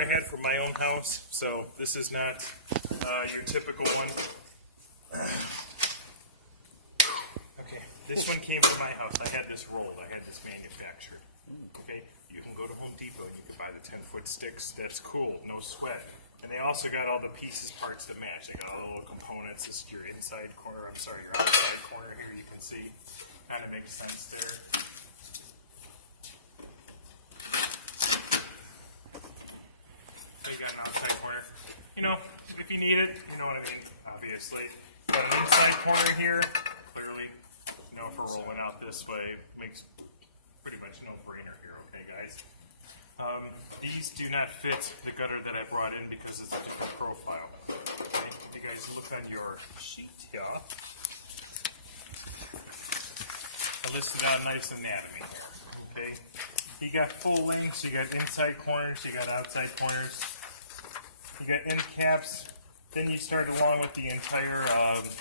I had for my own house, so this is not your typical one. Okay, this one came from my house. I had this rolled. I had this manufactured. Okay, you can go to Home Depot and you can buy the 10-foot sticks. That's cool, no sweat. And they also got all the pieces, parts that match. They got all the little components. This is your inside corner. I'm sorry, your outside corner here. You can see, kind of makes sense there. So you got an outside corner. You know, if you need it, you know what I mean. Obviously, got an inside corner here. Clearly, you know, for rolling out this way, makes pretty much no brainer here. Okay, guys. These do not fit the gutter that I brought in because it's a different profile. Okay? You guys look on your sheet here. I listed out a nice anatomy here. Okay? You got full lengths, you got inside corners, you got outside corners, you got end caps. Then you start along with the entire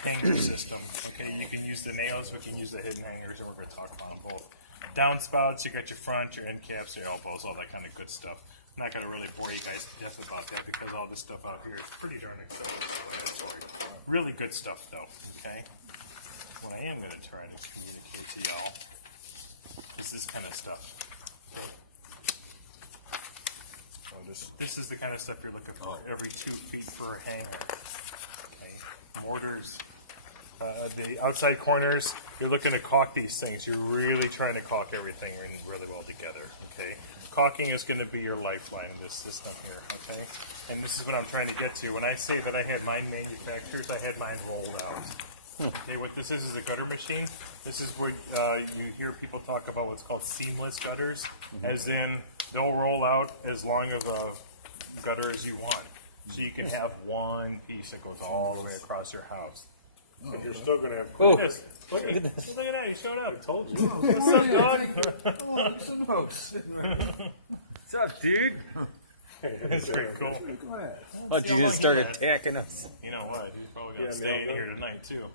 hanger system. Okay, you can use the nails, we can use the hidden hangers, and we're going to talk about them both. Downspouts, you got your front, your end caps, your elbows, all that kind of good stuff. I'm not going to really bore you guys to death about that because all this stuff out here is pretty darn self-explanatory. Really good stuff, though. Okay. What I am going to try to communicate to y'all is this kind of stuff. Okay. So this is the kind of stuff you're looking for every 2 feet for a hanger. Okay. Mortars. The outside corners, you're looking to caulk these things. You're really trying to caulk everything really well together, okay? Caulking is going to be your lifeline in this system here, okay? And this is what I'm trying to get to. When I say that I had mine manufactured, I had mine rolled out. Okay, what this is a gutter machine. This is where you hear people talk about what's called seamless gutters, as in they'll roll out as long of a gutter as you want. So you can have one piece that goes all the way across your house. But you're still going to have... Look at that. He's showing up. I told you. What's up, dog? Come on, get some folks. What's up, dude? That's very cool. Go ahead. Oh, you just started attacking us. You know what? He's probably going to stay in here tonight, too.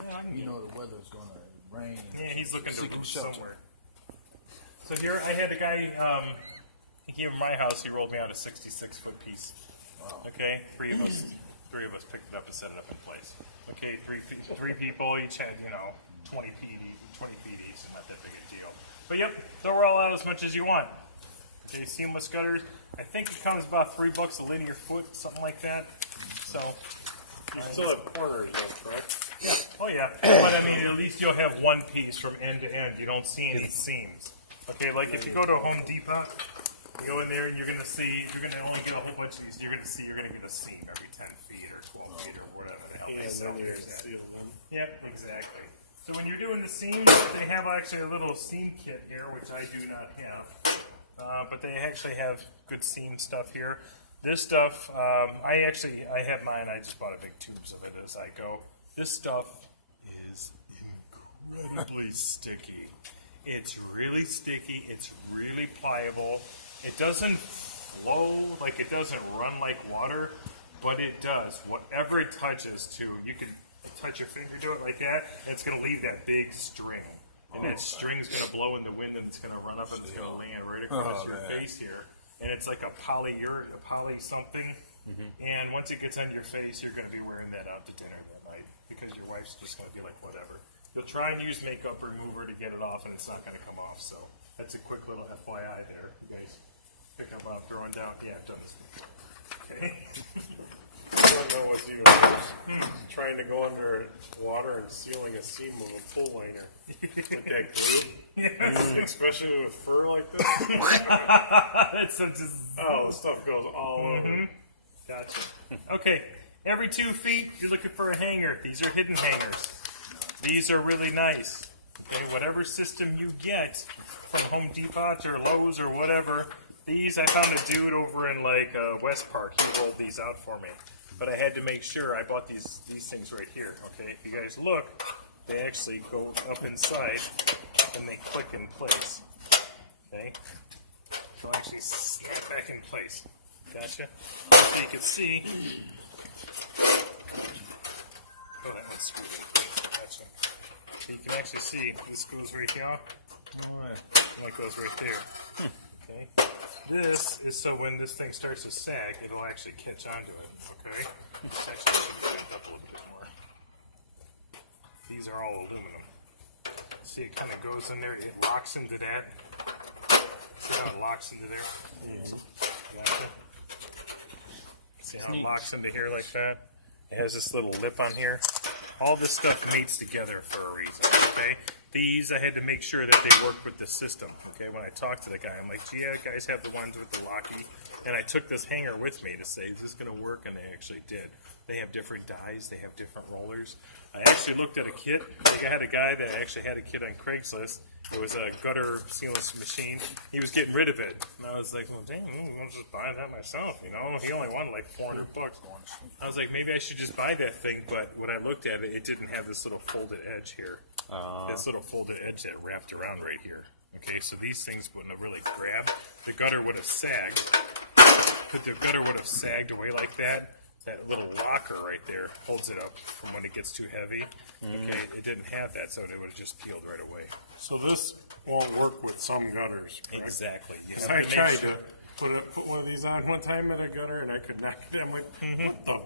Yeah, You know the weather's going to rain. Yeah, he's looking to move shelter. somewhere. So here I had a guy, he came to my house, he rolled me out a 66-foot piece. Wow. Okay, three of us picked it up and set it up in place. Okay, three people each had, 20 feet each, not that big a deal. But yep, they'll roll out as much as you want. Okay, seamless gutters. I think it comes about $3 a linear foot, something like that. So you still have corners though, correct? Yeah. Oh yeah. But I mean, at least you'll have one piece from end to end. You don't see any seams. Okay, like if you go to Home Depot, you go in there and you're gonna only get a whole bunch of these. You're gonna get a seam every 10 feet or 12 feet or whatever the hell they sell. And then you seal them. Yep, exactly. So when you're doing the seams, they have actually a little seam kit here, which I do not have. But they actually have good seam stuff here. This stuff, I have mine. I just bought a big tubes of it as I go. This stuff is incredibly sticky. It's really sticky. It's really pliable. It doesn't flow, like it doesn't run like water, but it does. Whatever it touches to, you can touch your finger to it like that, and it's going to leave that big string. And that string's going to blow in the wind, and it's going to run up and it's going to land right across your face here. And it's like a poly something. And once it gets on your face, you're going to be wearing that out to dinner that night because your wife's just going to be like, whatever. You'll try and use makeup remover to get it off, and it's not going to come off. So that's a quick little FYI there. You guys pick them up, throwing down. Yeah, I've done this. Okay. I don't know what's even worse. Trying to go under water and sealing a seam with a pull liner. With that glue. Yes. Especially with fur like this. It's just, the stuff goes all over. Gotcha. Okay. Every 2 feet, you're looking for a hanger. These are hidden hangers. These are really nice. Okay, whatever system you get from Home Depot or Lowe's or whatever, these, I found a dude over in West Park. He rolled these out for me. But I had to make sure I bought these things right here. Okay, if you guys look, they actually go up inside and they click in place. Okay, they'll actually snap back in place. Gotcha. So you can see. Oh, that one's screwed. Gotcha. So you can actually see this goes right here. Like goes right there. Okay. This is so when this thing starts to sag, it'll actually catch onto it. Okay, it's actually picked up a little bit more. These are all aluminum. See, it kind of goes in there. It locks into that. See how it locks into there? Gotcha. See how it locks into here like that? It has this little lip on here. All this stuff mates together for a reason, okay? These, I had to make sure that they work with the system, okay? When I talked to the guy, I'm like, gee, yeah, guys have the ones with the locky. And I took this hanger with me to say, is this going to work? And they actually did. They have different dies. They have different rollers. I actually looked at a kit. I had a guy that actually had a kit on Craigslist. It was a gutter sealants machine. He was getting rid of it. And I was like, well, dang, I'll just buy that myself, you know? He only wanted like $400. I was like, maybe I should just buy that thing. But when I looked at it, it didn't have this little folded edge here. This little folded edge that wrapped around right here. Okay, so these things wouldn't have really grabbed. The gutter would have sagged. But the gutter would have sagged away like that. That little locker right there holds it up from when it gets too heavy. Okay, it didn't have that, so it would have just peeled right away. So this won't work with some gutters, correct? Exactly. You So have I to make tried sure. to put one of these on one time at a gutter, and I could not get it. I'm like, what the?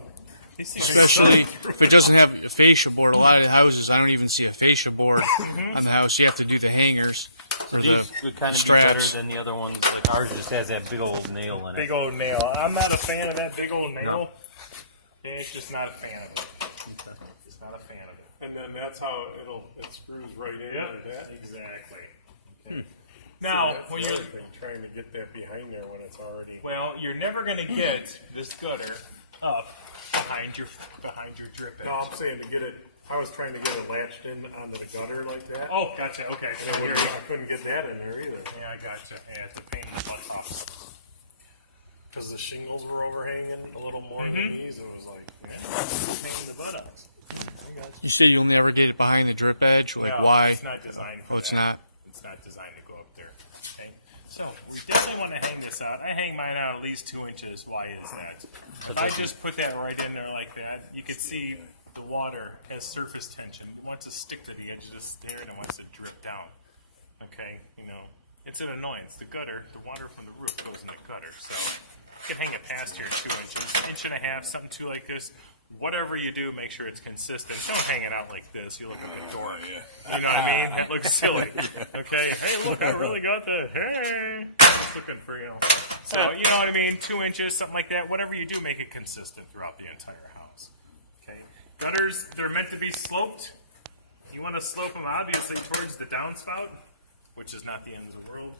These things are Especially if it doesn't have a fascia board. A lot of houses, I don't even see a fascia board on the house. You have to do the hangers. For These the would kind of be straps. better than the other ones. Ours just has that big old nail in it. big old nail. I'm not a fan of that big old nail. Yeah, it's just not a fan of it. Just not a fan of it. And then that's how it screws right in like that. Exactly. Now, Now, when you're trying to get that behind there when it's already. well, you're never going to get this gutter up behind your drip edge. No, I'm saying to get it. I was trying to get it latched in onto the gutter like that. Oh, gotcha. Okay. And Here, I couldn't get that in there either yeah, I gotcha. Yeah, it's a pain in the butt house. because the shingles were overhanging a little more than these. It was like, Pain in the butt house. You said you'll never get it behind the drip edge. Like No, why? It's not designed for Oh, it's that. not? It's not designed to go up there. Okay. So we definitely want to hang this out. I hang mine out at least 2 inches. Why is that? If I just put that right in there like that, you can see the water has surface tension. It wants to stick to the edge of the stair and it wants to drip down. Okay, you know, it's an annoyance. The gutter, the water from the roof goes in the gutter, so you can hang it past here 2 inches, inch and a half, something too like this. Whatever you do, make sure it's consistent. Don't hang it out like this. You look like a dork. You know what I mean? That looks silly. Okay? Hey, look, I really got that. Hey! It's looking for, you know. So, you know what I mean? 2 inches, something like that. Whatever you do, make it consistent throughout the entire house. Okay? Gutters, they're meant to be sloped. You want to slope them, obviously, towards the downspout, which is not the end of the world.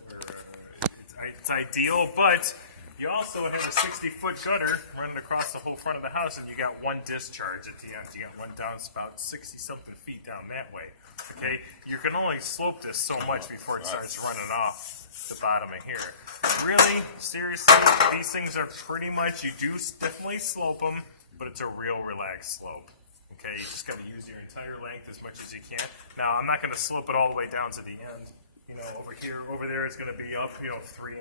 It's ideal, but you also have a 60-foot gutter running across the whole front of the house, and you got one discharge at the end. You got one downspout 60-something feet down that way. Okay? You can only slope this so much before it starts running off the bottom of here. Really, seriously, these things are pretty much, you do definitely slope them, but it's a real relaxed slope. Okay, you just got to use your entire length as much as you can. Now, I'm not going to slope it all the way down to the end. You know, over there is going to be up, 3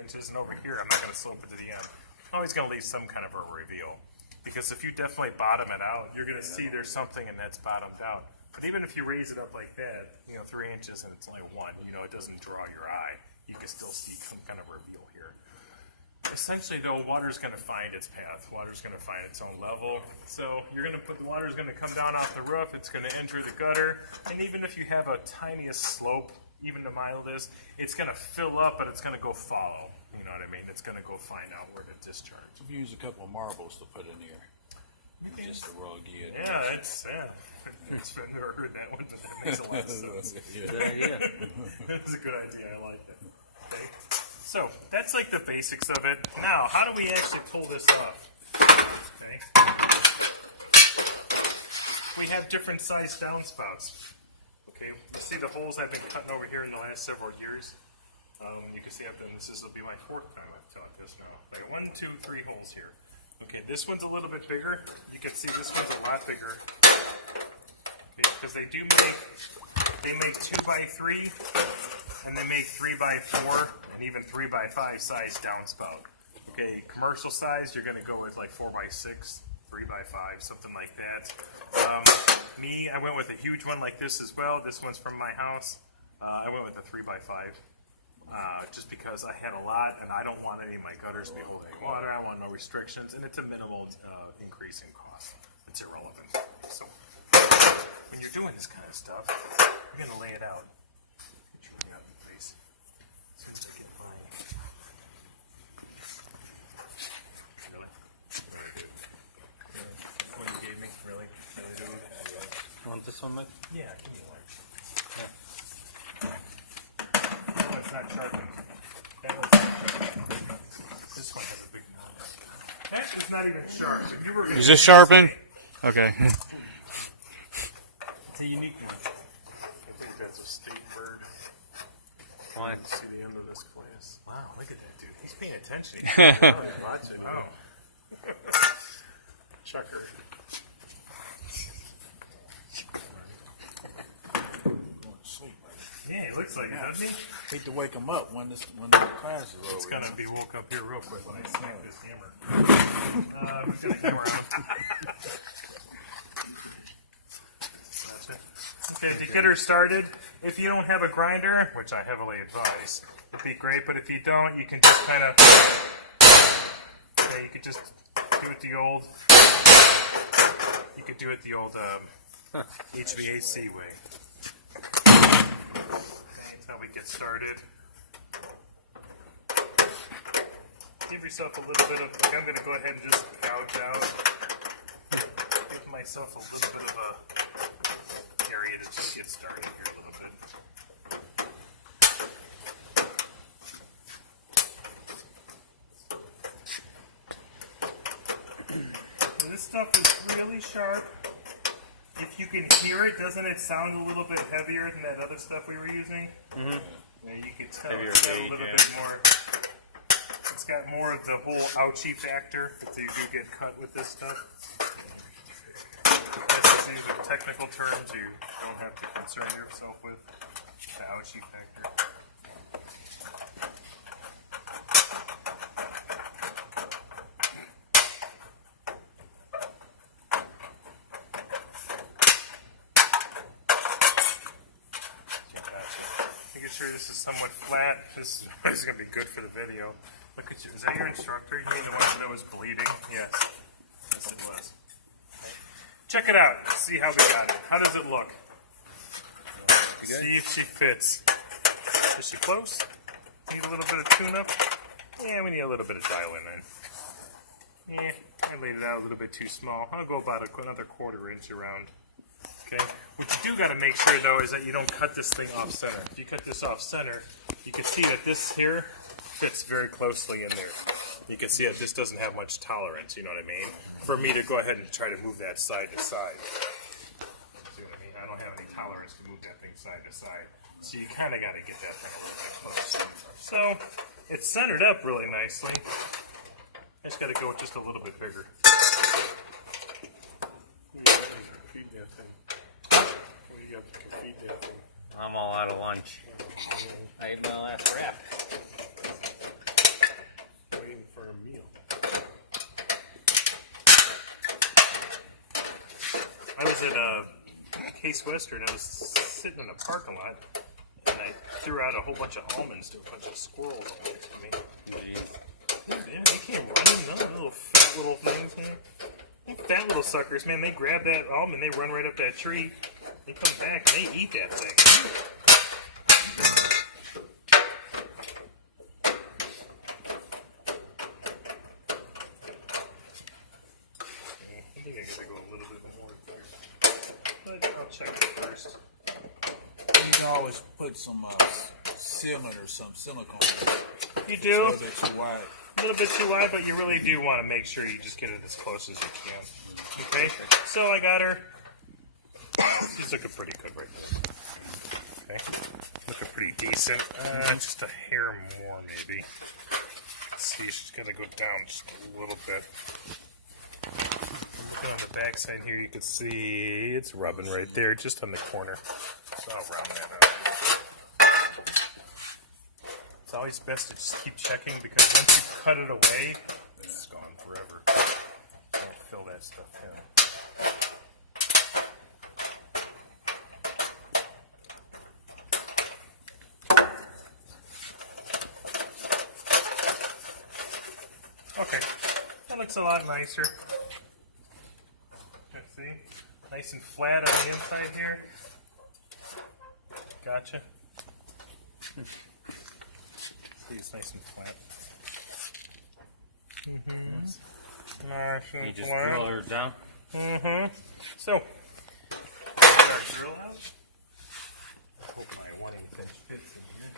inches, and over here, I'm not going to slope it to the end. I'm always going to leave some kind of a reveal. Because if you definitely bottom it out, you're going to see there's something and that's bottomed out. But even if you raise it up like that, 3 inches and it's only 1, it doesn't draw your eye. You can still see some kind of reveal here. Essentially, though, water's going to find its path. Water's going to find its own level. So you're going to put the water's going to come down off the roof. It's going to enter the gutter. And even if you have a tiniest slope, even the mildest, it's going to fill up, but it's going to go follow. You know what I mean? It's going to go find out where to discharge. If you use a couple of marbles to put in here, just a rug, Yeah, that's I've never heard that one, but that makes a lot of sense. Good idea. That's a good idea. I like it. Okay. So that's like the basics of it. Now, how do we actually pull this off? Okay. We have different size downspouts. Okay. You see the holes I've been cutting over here in the last several years. You can see I've done this. This will be my 4th time I've taught this now. I got 1, 2, 3 holes here. Okay, this one's a little bit bigger. You can see this one's a lot bigger. Okay, because they make 2 by 3, and they make 3 by 4, and even 3 by 5 size downspout. Okay, commercial size, you're going to go with like 4 by 6, 3 by 5, something like that. I went with a huge one like this as well. This one's from my house. I went with a 3 by 5. just because I had a lot and I don't want any of my gutters to be holding water. I want no restrictions, and it's a minimal increase in cost. It's irrelevant. So when you're doing this kind of stuff, you're going to lay it out. Get your ring out in place. As soon as I get mine. Really? What you gave me? Really? Want this one, Mike? Yeah, give me one. Oh, it's not sharpened. That one's not sharpened. This one has a big knot. That is not even sharp. If you were Is this sharpened? Okay. It's a unique one. I think that's a state bird. What? See the end of this class. Wow, look at that dude. He's paying attention. He's watching. Wow. Chucker. Yeah, he looks like it, doesn't he? Hate to wake them up when the class is over. It's gonna be woke up here real quick when I smack this hammer. Who's gonna come around? Gotcha. Okay, to get her started, if you don't have a grinder, which I heavily advise, it'd be great. But if you don't, you can just kind of, yeah, you could just do it the old. You could do it the old HVAC way. That's how we get started. Give yourself a little bit of, like I'm going to go ahead and just gouge out. Give myself a little bit of a area to just get started here a little bit. And this stuff is really sharp. If you can hear it, doesn't it sound a little bit heavier than that other stuff we were using? Mm-hmm. Yeah, you can tell Heavier it's got a weight, little yeah. bit more. It's got more of the whole ouchie factor if you do get cut with this stuff. These are technical terms you don't have to concern yourself with. The ouchie factor. Making sure this is somewhat flat. This is going to be good for the video. Look at you. Is that your instructor? You mean the one that was bleeding? Yes. Yes, it was. Okay. Check it out. See how we got it. How does it look? See if she fits. Is she close? Need a little bit of tune-up? Yeah, we need a little bit of dialing in. Yeah, I laid it out a little bit too small. I'll go about another 1/4 inch around. Okay. What you do got to make sure, though, is that you don't cut this thing off center. If you cut this off center, you can see that this here fits very closely in there. You can see that this doesn't have much tolerance, you know what I mean? For me to go ahead and try to move that side to side. See what I mean? I don't have any tolerance to move that thing side to side. So you kind of got to get that thing a little bit close. So it's centered up really nicely. I just got to go just a little bit bigger. Feed that thing. What do you got to feed that thing? I'm all out of lunch. I ate my last wrap. Waiting for a meal. I was at Case Western. I was sitting in a parking lot, and I threw out a whole bunch of almonds to a bunch of squirrels all next to me. Yeah, they came running. Those little fat little things, man. Them fat little suckers, man. They grab that almond, they run right up that tree. They come back and they eat that thing. I think I gotta go a little bit more there. But I'll check it first. You can always put some sealant or some silicone. You A do? little bit too wide. A little bit too wide, but you really do want to make sure you just get it as close as you can. Okay? So I got her. She's looking pretty good right now. Okay? Looking pretty decent. Just a hair more, maybe. Let's see, she's got to go down just a little bit. Go on the back side here, you can see it's rubbing right there, just on the corner. So I'll round that up. It's always best to just keep checking because once you cut it away, it's gone forever. Can't fill that stuff in. Okay, that looks a lot nicer. Let's see, nice and flat on the inside here. Gotcha. See, it's nice and flat. Nice and You just flat. drill her down. So, get our drill out. I hope my 1/8 inch fits in here.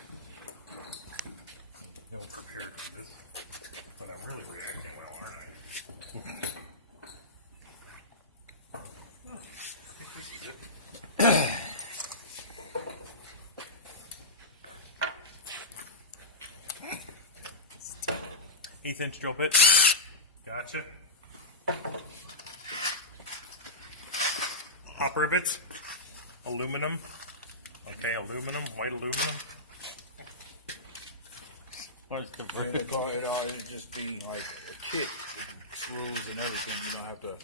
No one's prepared for this, but I'm really reacting well, aren't I? Oh, I think this is it. 1/8 inch drill bit. Gotcha. Hop rivets. Aluminum. Okay, aluminum, white aluminum. What's the And it it'd just be like a kit with screws and everything. You don't have to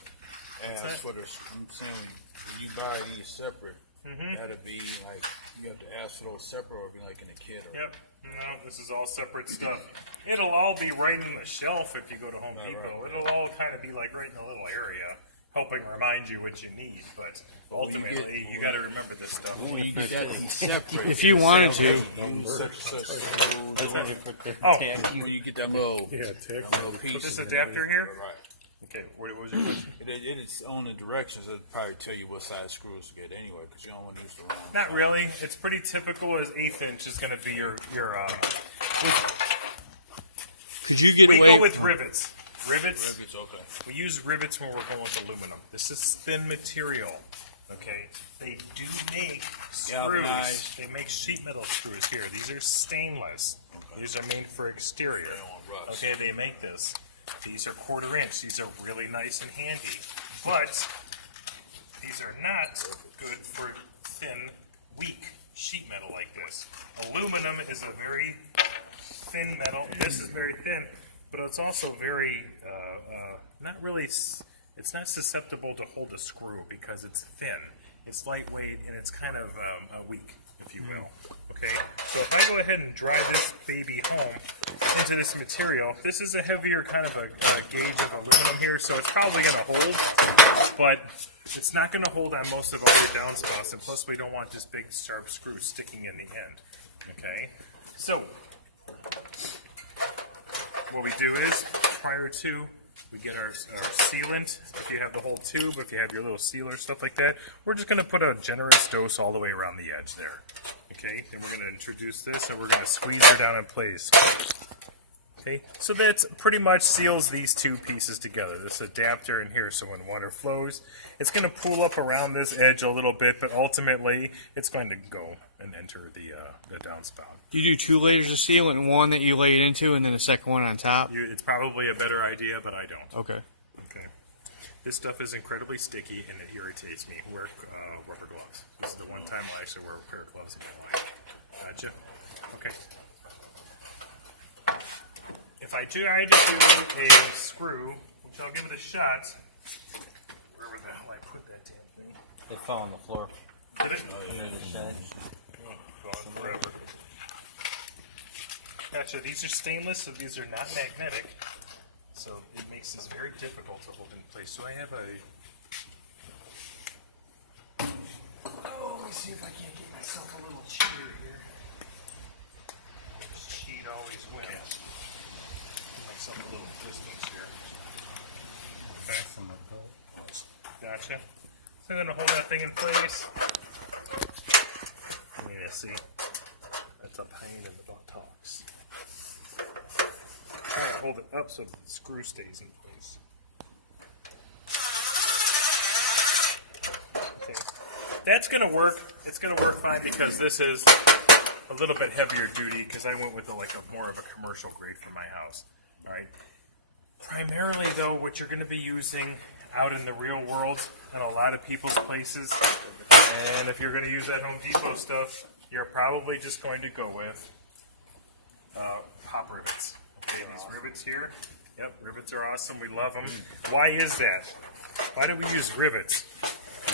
ask that? for the. I'm saying when you buy these separate, that'd be like you have to ask for those separate, or it'd be like in a kit. Or, Yep. No, this is all separate stuff. It'll all be right in the shelf if you go to Home Depot. right. It'll all kind of be like right in a little area, helping remind you what you need. But ultimately, you got to remember this stuff. When you get these separate, If you wanted to, use such screws, Oh, when you get that little, Yeah, tech. that little piece. this adapter here? Right. Okay, what was your question? It's on the directions. It'll probably tell you what size screws to get anyway, because you don't want to use the wrong. Not really. It's pretty typical as 1/8 inch is going to be your did you get we away? go with rivets. Rivets. It's okay. We use rivets when we're going with aluminum. This is thin material. Okay, they do make screws. Galvanized. They make sheet metal screws here. These are stainless. These are made for exterior. They don't want rust. Okay, they make this. These are 1/4 inch. These are really nice and handy. But these are not good for thin, weak sheet metal like this. Aluminum is a very thin metal. This is very thin, but it's also very not really. It's not susceptible to hold a screw because it's thin. It's lightweight and it's kind of weak, if you will. Okay, so if I go ahead and drive this baby home into this material, this is a heavier kind of a gauge of aluminum here, so it's probably going to hold, but it's not going to hold on most of all your downspouts, and plus we don't want this big sharp screw sticking in the end. Okay, so what we do is, prior to, we get our sealant. If you have the whole tube, if you have your little sealer, stuff like that, we're just going to put a generous dose all the way around the edge there. Okay, and we're going to introduce this, and we're going to squeeze her down in place. Okay, so that pretty much seals these two pieces together. This adapter in here, so when water flows, it's going to pool up around this edge a little bit, but ultimately, it's going to go and enter the downspout. You do 2 layers of sealant, one that you lay it into, and then the second one on top. It's probably a better idea, but I don't. Okay. Okay. This stuff is incredibly sticky and it irritates me. Wear rubber gloves. This is the one time I'll actually wear a pair of gloves in my life. Gotcha. Okay. If I tried to do a screw, which I'll give it a shot, wherever the hell I put that damn thing. It fell on the floor Did it? under the shed. Oh, gone forever. Gotcha. These are stainless, so these are not magnetic. So it makes this very difficult to hold in place. So I have a... Oh, let me see if I can't get myself a little cheater here. Cheat always wins. Get myself a little distance here. Okay. Gotcha. So I'm going to hold that thing in place. Let me see. That's a pain in the buttocks. Trying to hold it up so the screw stays in place. Okay. That's going to work. It's going to work fine because this is a little bit heavier duty because I went with more of a commercial grade for my house. All right. Primarily, though, what you're going to be using out in the real world in a lot of people's places, and if you're going to use that Home Depot stuff, you're probably just going to go with pop rivets. Okay, these rivets here. Yep, rivets are awesome. We love them. Why is that? Why do we use rivets?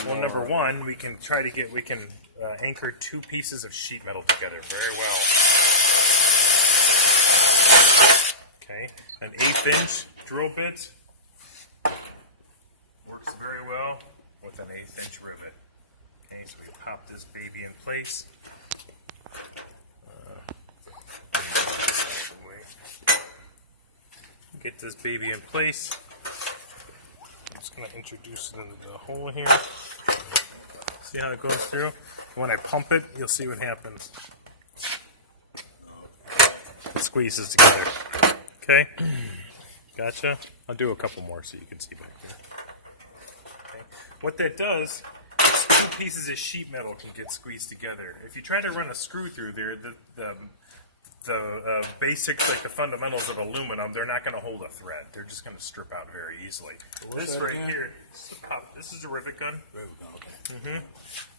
Well, number one, we can anchor 2 pieces of sheet metal together very well. Okay, an 1/8" drill bit works very well with an 1/8" rivet. Okay, so we pop this baby in place. Get this baby in place. I'm just going to introduce it into the hole here. See how it goes through? When I pump it, you'll see what happens. It squeezes together. Okay? Gotcha? I'll do a couple more so you can see back there. Okay. What that does, two pieces of sheet metal can get squeezed together. If you try to run a screw through there, the basics, like the fundamentals of aluminum, they're not going to hold a thread. They're just going to strip out very easily. This right here, this is a rivet gun.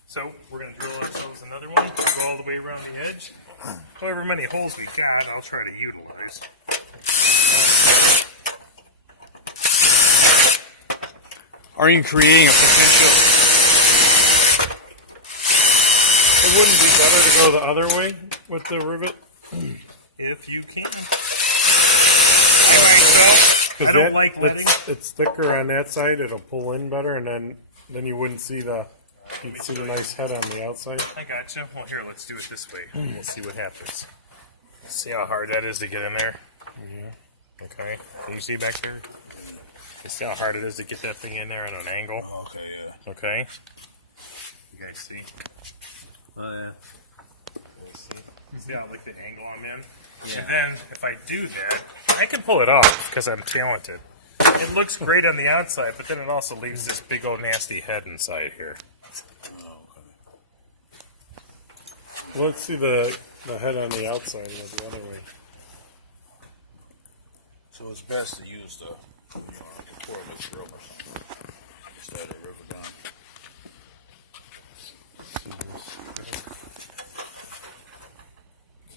So we're going to drill ourselves another one, go all the way around the edge. However many holes we got, I'll try to utilize. Are you creating a potential? It wouldn't be better to go the other way with the rivet? If you can. Because I don't like letting. It's thicker on that side. It'll pull in better, and then you wouldn't see the nice head on the outside. I gotcha. Well, here, let's do it this way. We'll see what happens. See how hard that is to get in there? Yeah. Okay. Can you see back there? You see how hard it is to get that thing in there at an angle? Okay, yeah. Okay. You guys see? You see how like the angle I'm in? Yeah. And then if I do that, I can pull it off because I'm talented. It looks great on the outside, but then it also leaves this big old nasty head inside here. Let's see the head on the outside of the other way. So it's best to use the portable drill or something instead of rivet gun.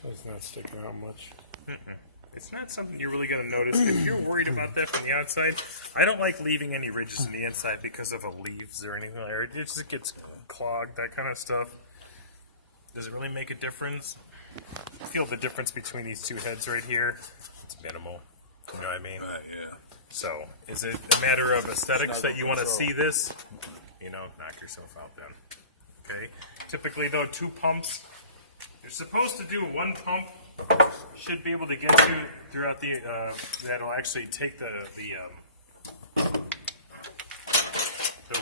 So it's not sticking out much. It's not something you're really going to notice. If you're worried about that from the outside, I don't like leaving any ridges on the inside because of leaves or anything like that. It just gets clogged, that kind of stuff. Does it really make a difference? Feel the difference between these two heads right here? It's minimal. You know what I mean? Right, yeah. So, is it a matter of aesthetics that you want to see this? You know, knock yourself out then. Okay? Typically, though, 2 pumps. You're supposed to do 1 pump. Should be able to get to throughout the. That'll actually take the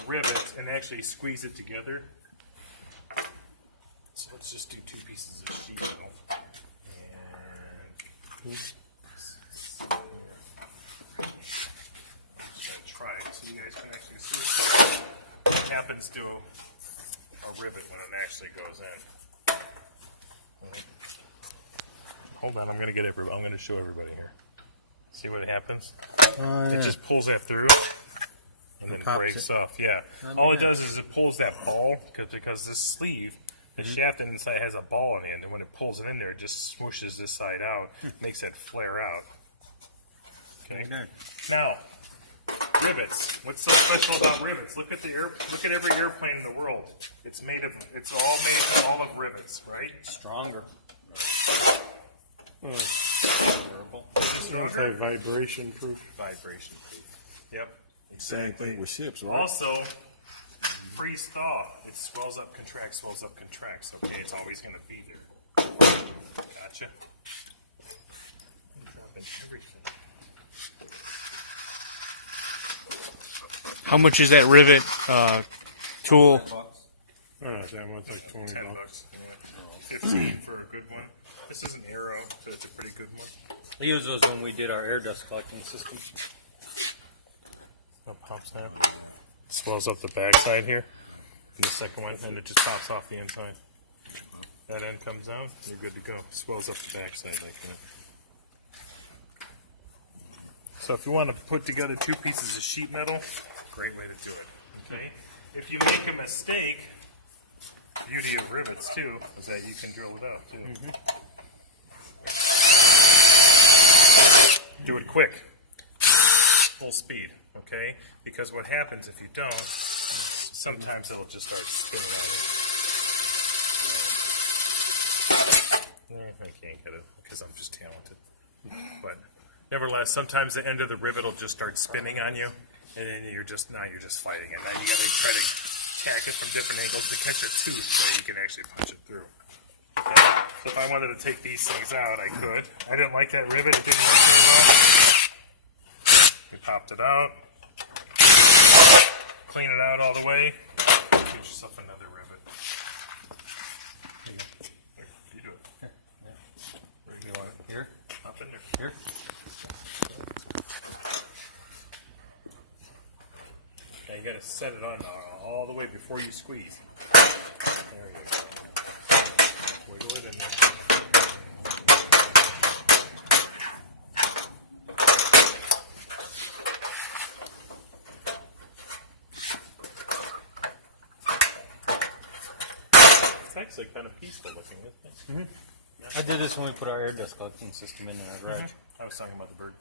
rivet and actually squeeze it together. So let's just do 2 pieces of sheet metal. And try it so you guys can actually see what happens to a rivet when it actually goes in. Hold on, I'm going to show everybody here. See what happens? It just pulls that through and then pops breaks it. off. Yeah. All it does is it pulls that ball because this sleeve, the shaft inside has a ball in the end, and when it pulls it in there, it just swooshes this side out, makes it flare out. Okay. Now, rivets. What's so special about rivets? Look at every airplane in the world. It's all of rivets, right? Stronger. Anti-vibration proof. Vibration proof. Yep. Same thing with ships, right? Also, freeze thaw. It swells up, contracts, swells up, contracts. Okay, it's always going to be there. Gotcha. Dropping everything. How much is that rivet tool? That one's like 20 $10. bucks. Yeah. 15 for a good one. This is an Arrow, so it's a pretty good one. We used those when we did our air dust collecting system. That pops out. Swells up the backside here. And the second one, and it just pops off the inside. That end comes out, you're good to go. Swells up the backside like that. So if you want to put together 2 pieces of sheet metal, great way to do it. Okay. If you make a mistake, beauty of rivets too is that you can drill it out too. Do it quick, full speed. Okay, because what happens if you don't? Sometimes it'll just start spinning. I can't get it because I'm just talented. But nevertheless, sometimes the end of the rivet will just start spinning on you, and then you're just fighting it. Now you got to try to tack it from different angles to catch a tooth so you can actually punch it through. Okay? So if I wanted to take these things out, I could. I didn't like that rivet. It didn't work very well. We popped it out. Clean it out all the way. Get yourself another rivet. Here, you do it. Where do you want it? Here? Up in there. Here? Now you got to set it on all the way before you squeeze. There you go. Wiggle it in there. It's actually kind of peaceful looking, isn't it? I did this when we put our air dust collecting system in our garage. I was talking about the bird.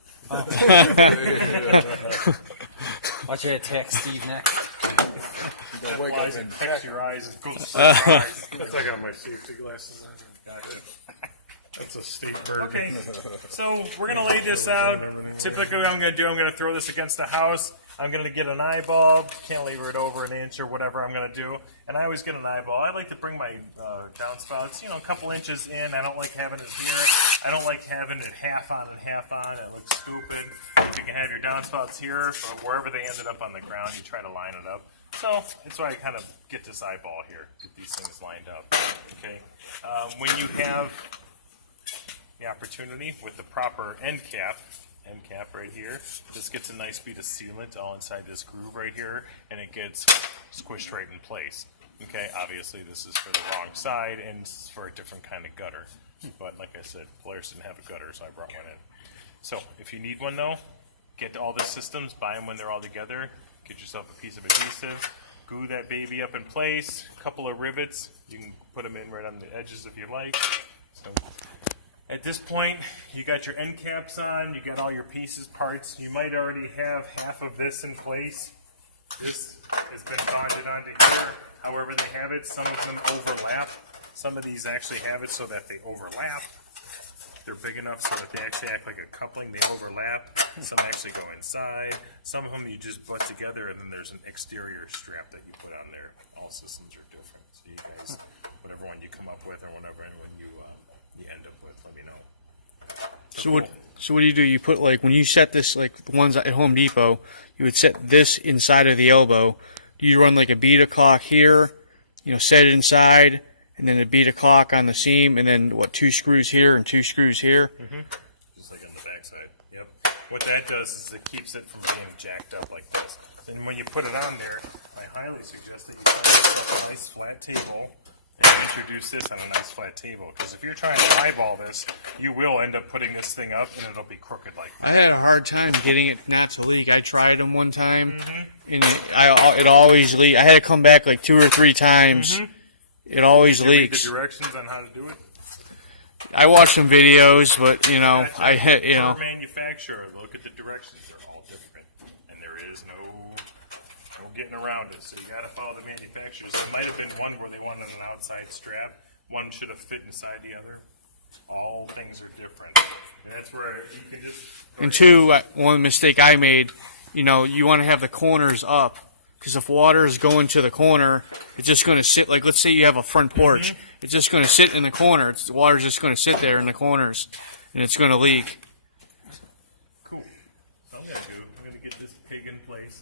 Watch it attack Steve next. You gonna wake up Flies and and attack pecks him. your eyes and goes through your eyes. That's like I got my safety glasses on. That's a state bird. Okay, so we're gonna lay this out. Typically, what I'm gonna throw this against the house. I'm gonna get an eyeball, cantilever it over an inch or whatever I'm gonna do. And I always get an eyeball. I like to bring my downspouts, a couple inches in. I don't like having it here. I don't like having it half on and half on. It looks stupid. If you can have your downspouts here, or wherever they ended up on the ground, you try to line it up. So that's why I kind of get this eyeball here, get these things lined up. Okay, when you have the opportunity with the proper end cap right here, this gets a nice bead of sealant all inside this groove right here, and it gets squished right in place. Okay, obviously this is for the wrong side and it's for a different kind of gutter, but like I said, Polaris didn't have a gutter, so I brought one in. So if you need one though, get all the systems, buy them when they're all together, get yourself a piece of adhesive, glue that baby up in place, a couple of rivets, you can put them in right on the edges if you like. So at this point, you got your end caps on, you got all your pieces, parts. You might already have half of this in place. This has been bonded onto here, however they have it. Some of them overlap. Some of these actually have it so that they overlap. They're big enough so that they actually act like a coupling. They overlap. Some actually go inside. Some of them you just butt together, and then there's an exterior strap that you put on there. All systems are different. So you guys, whatever one you come up with or whatever one you end up with, let me know. So what do? You put, like, when you set this, like the ones at Home Depot, you would set this inside of the elbow. Do you run like a bead clock here, set it inside, and then a bead clock on the seam, and then what, 2 screws here and 2 screws here? Just like on the backside. Yep. What that does is it keeps it from being jacked up like this. And when you put it on there, I highly suggest that you put a nice flat table and introduce this on a nice flat table. Because if you're trying to eyeball this, you will end up putting this thing up and it'll be crooked like I that. had a hard time getting it not to leak. I tried them one time, and it always leaked. I had to come back like 2 or 3 times. It always Did you read leaks. the directions on how to do it? I watched some videos, but Per manufacturer, look at the directions. They're all different. And there is no getting around it. So you got to follow the manufacturers. There might have been one where they wanted an outside strap. One should have fit inside the other. All things are different. And that's where you can just... And 2, one mistake I made, you want to have the corners up, because if water is going to the corner, it's just going to sit, like, let's say you have a front porch, it's just going to sit in the corner. The water's just going to sit there in the corners, and it's going to leak. Cool. So I'm going to get this pig in place.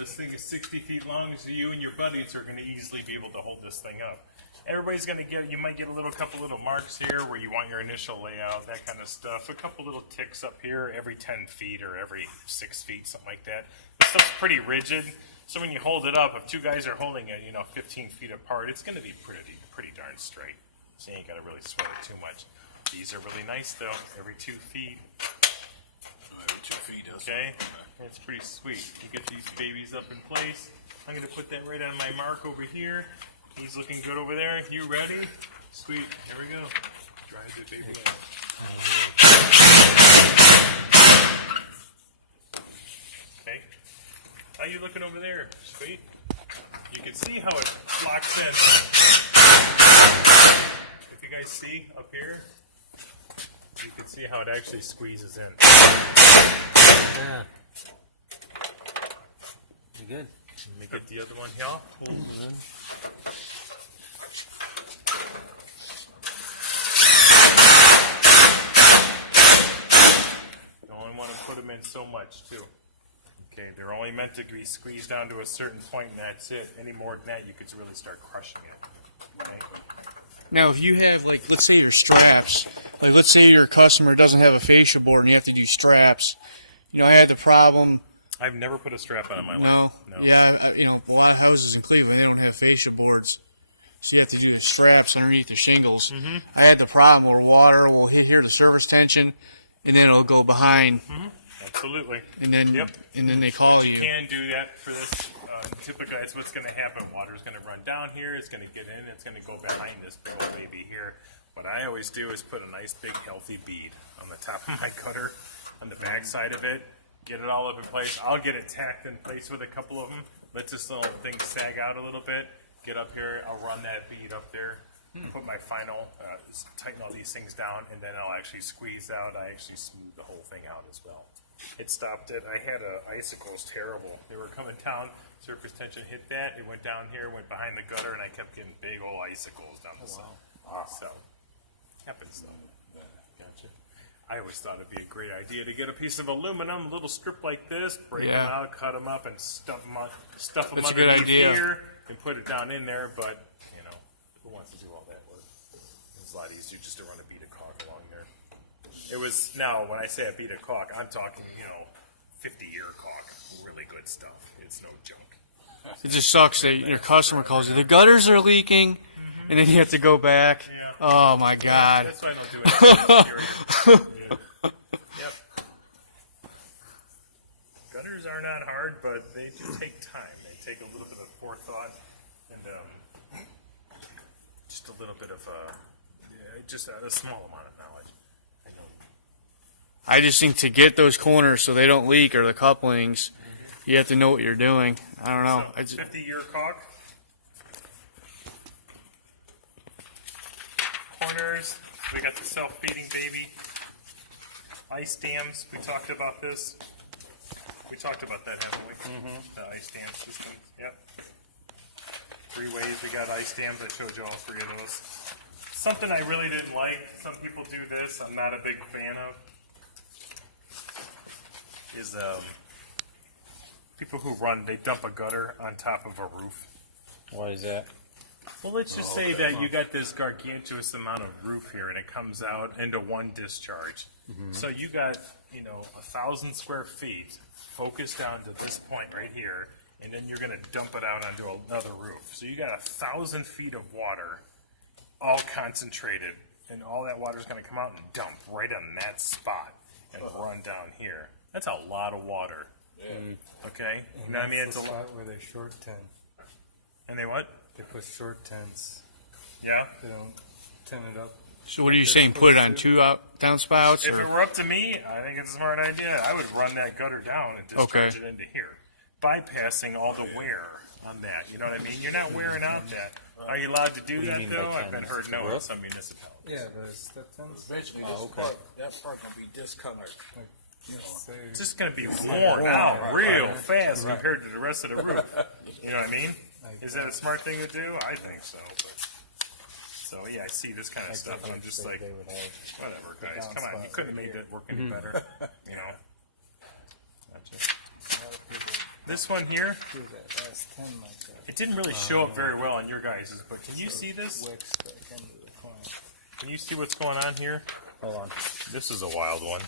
This thing is 60 feet long, so you and your buddies are going to easily be able to hold this thing up. Everybody's going to you might get a couple little marks here where you want your initial layout, that kind of stuff. A couple little ticks up here every 10 feet or every 6 feet, something like that. This stuff's pretty rigid, so when you hold it up, if 2 guys are holding it, 15 feet apart, it's going to be pretty darn straight. So you ain't got to really sweat it too much. These are really nice, though, every 2 feet. Every 2 feet, Okay, that's pretty sweet. You get these babies up in place. I'm going to put that right on my mark over here. He's looking good over there. You ready? Sweet. Here we go. Drive the baby in. Okay. How you looking over there? Sweet. You can see how it locks in. If you guys see up here, You can see how it actually squeezes in. Yeah. You good? Let me get the other one here. You only want to put them in so much, too. Okay, they're only meant to be squeezed down to a certain point, and that's it. Any more than that, you could really start crushing it. Right? Now, if you have, like, let's say your straps, like, let's say your customer doesn't have a fascia board and you have to do straps. You know, I had the problem. I've never put a strap on in my No. life. No. Yeah, you know, a lot of houses in Cleveland, they don't have fascia boards. So you have to do the straps underneath the shingles. Mm-hmm. I had the problem where water will hit here, the surface tension, and then it'll go behind. Mm-hmm. Absolutely. And then, Yep. and then they call You you. can do that for this. Typically, that's what's going to happen. Water's going to run down here. It's going to get in. It's going to go behind this big old baby here. What I always do is put a nice big healthy bead on the top of my cutter, on the back side of it. Get it all up in place. I'll get it tacked in place with a couple of them. Let this little thing sag out a little bit. Get up here. I'll run that bead up there. Put my final, tighten all these things down, and then I'll actually squeeze out. I actually smooth the whole thing out as well. It stopped it. I had icicles, terrible. They were coming down. Surface tension hit that. It went down here, went behind the gutter, and I kept getting big old icicles down the side. So, happens though. Gotcha. I always thought it'd be a great idea to get a piece of aluminum, a little strip like this, break them out, cut them up, and stuff them That's a good underneath idea. here, and put it down in there. But you know, who wants to do all that work? It's a lot easier just to run a bead of caulk along there. It was, now when I say a bead of caulk, I'm talking, 50-year caulk, really good stuff. It's no junk. It just sucks that your customer calls you. The gutters are leaking, and then you have to go back. Yeah. Oh my God. That's why I don't do it. Serious. Yep. Gutters are not hard, but they do take time. They take a little bit of forethought and just a little bit of just a small amount of knowledge. I know. I just think to get those corners so they don't leak or the couplings, you have to know what you're doing. I don't know. I just, 50-year caulk. Corners. We got the self-feeding baby. Ice dams. We talked about this. We talked about that, haven't we? Mm-hmm. The ice dam system. Yep. 3 ways we got ice dams. I showed you all 3 of those. Something I really didn't like. Some people do this. I'm not a big fan of. Is people who they dump a gutter on top of a roof. What is that? Well, let's just say that you got this gargantuous amount of roof here, and it comes out into one discharge. Mm-hmm. So you got, 1,000 square feet focused down to this point right here, and then you're going to dump it out onto another roof. So you got 1,000 feet of water, all concentrated, and all that water is going to come out and dump right on that spot and run down here. That's a lot of water. Yeah. Okay? And You know what I mean? that's It's the a lot. spot where they short tent. And they what? They put short tents. Yeah? They don't tent it up. so what are you saying? Put it on 2 downspouts? If it were up to me, I think it's a smart idea. I would run that gutter down and discharge it into here, bypassing all the wear on that. You know what I mean? You're not wearing out that. Are you allowed to do do you that mean though? by I've been tents? heard no in Roof? some municipalities. Yeah, the step tents. Eventually, that part can be discolored. Like, say, It's just going to be worn out real fast compared to the rest of the roof. You know what I mean? Is that a smart thing to do? I think so. So yeah, I see this kind of stuff, and I'm just like, they would have. whatever, guys. Come on, you couldn't have made that work any better. Gotcha. This one here, Do that last 10 like that. it didn't really show up very well on your guys's, but can you see this? Wicks back into the corner. Can you see what's going on here? Hold on. This is a wild one.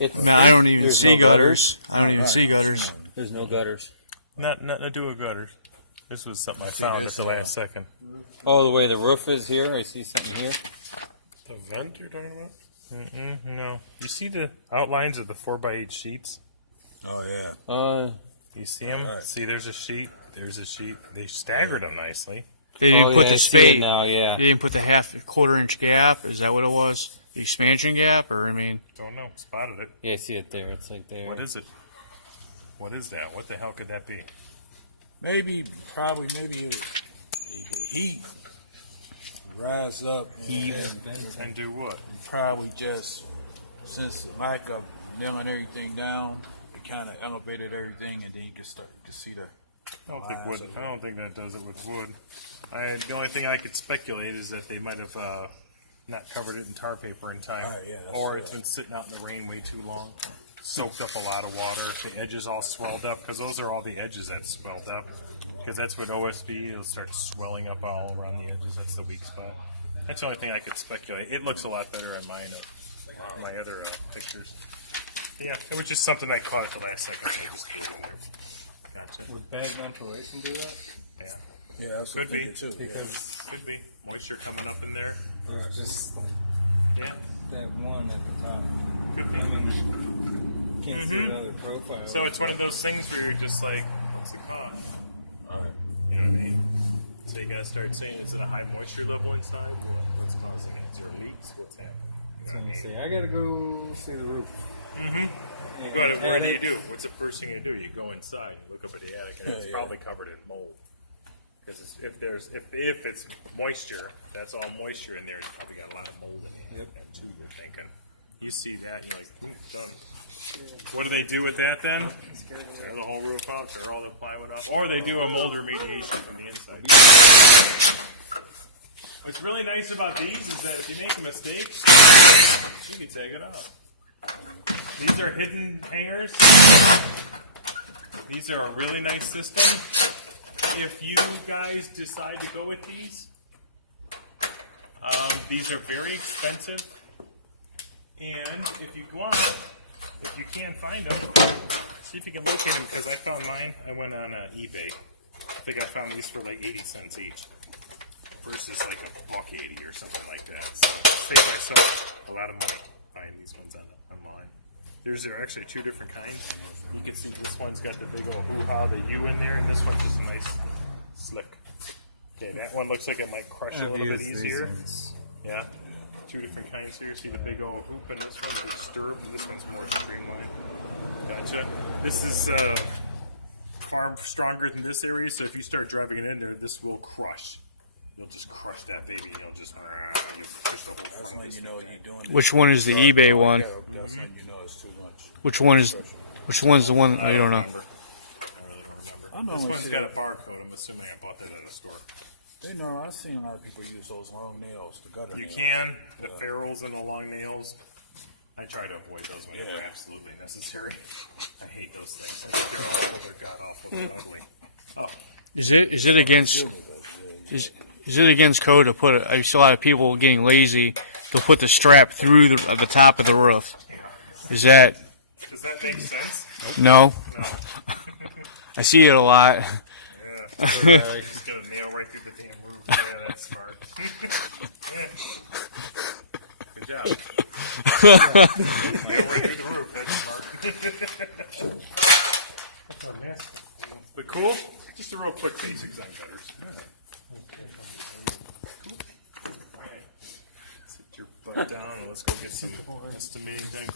I don't even There's see no gutters. I don't even see gutters. There's no gutters. Nothing to do with gutters. This was something I found at the last second. Oh, the way the roof is here, I see something here. The vent you're talking about? No. You see the outlines of the 4x8 sheets? Oh, yeah. You see them? Right. See, there's a sheet. There's a sheet. They staggered them nicely. They didn't put I the see it space. now, yeah. They didn't put the quarter-inch gap. Is that what it was? The expansion gap, or I mean, Don't know. Spotted it. Yeah, I see it there. It's like there. What is it? What is that? What the hell could that be? Maybe it was the heat rise up and And do what? probably just, since the lack of nailing everything down, it kind of elevated everything, and then you can start to see the. I don't think that does it with wood. The only thing I could speculate is that they might have not covered it in tar paper in time, yeah, that's or true. it's been sitting out in the rain way too long, soaked up a lot of water. The edges all swelled up because those are all the edges that swelled up. Because that's what OSB, it'll start swelling up all around the edges. That's the weak spot. That's the only thing I could speculate. It looks a lot better on mine, my other pictures. Yeah, it was just something I caught at the last second. Would bag ventilation do that? Yeah, Yeah, that's what I'm Could be. thinking too. Because could be moisture coming up in there. there's just like Yeah, that one at the top. could be. I mean, can't see the other profile. So it's one of those things where you're just like, what's the cost? You know what I mean? So you gotta start saying, is it a high moisture level inside? What's causing it? Is there leaks? What's happening? So you say, I gotta go see the roof. And What do you attic- do? What's the first thing you do? You go inside, look up at the attic, and it's Yeah. probably covered in mold. Because if it's moisture, that's all moisture in there. It's probably got a lot of mold in it. Too, you're thinking. You see that, you're like, ooh, done. What do they do with that then? Tear the whole roof out, tear all the plywood up, or they do a mold remediation from the inside. What's really nice about these is that if you make a mistake, you can take it out. These are hidden hangers. These are a really nice system. If you guys decide to go with these are very expensive. And if you want, if you can find them, see if you can locate them, because I found mine. I went on eBay. I think I found these for like 80 cents each. Versus like $1.80 or something like that. So save myself a lot of money buying these ones online. There are actually two different kinds. You can see this one's got the big old hoo-ha, the U in there, and this one's just a nice slick. Okay, that one looks like it might crush a little bit easier. Yeah. Two different kinds here. See the big old hoop, and this one's disturbed, and this one's more streamlined. Gotcha. This is far stronger than this area, so if you start driving it in there, this will crush. You'll just crush that baby, and you'll just push the whole That's when you know what you're doing. Which one is the eBay one? That's when you know it's too much. Which one's the one? I don't know. I really don't remember. I know This what one's you got a barcode. I'm assuming I bought that at a store. They know. I've seen a lot of people use those long nails, the gutter You nails. can, the ferrules and the long nails. I try to avoid those when they're absolutely necessary. I hate those things. They're god awful. They're ugly. Oh, Is it against is it against code to put? I see a lot of people getting lazy. They'll put the strap through the top of the roof. Is that does that make sense? no? I see it a lot. Just gonna nail right through the damn roof. Yeah, that's smart. Good job. Nail right through the roof. That's smart. But cool. Just a real quick basics on gutters. Cool. All right. Sit your butt down and let's go get some estimating done.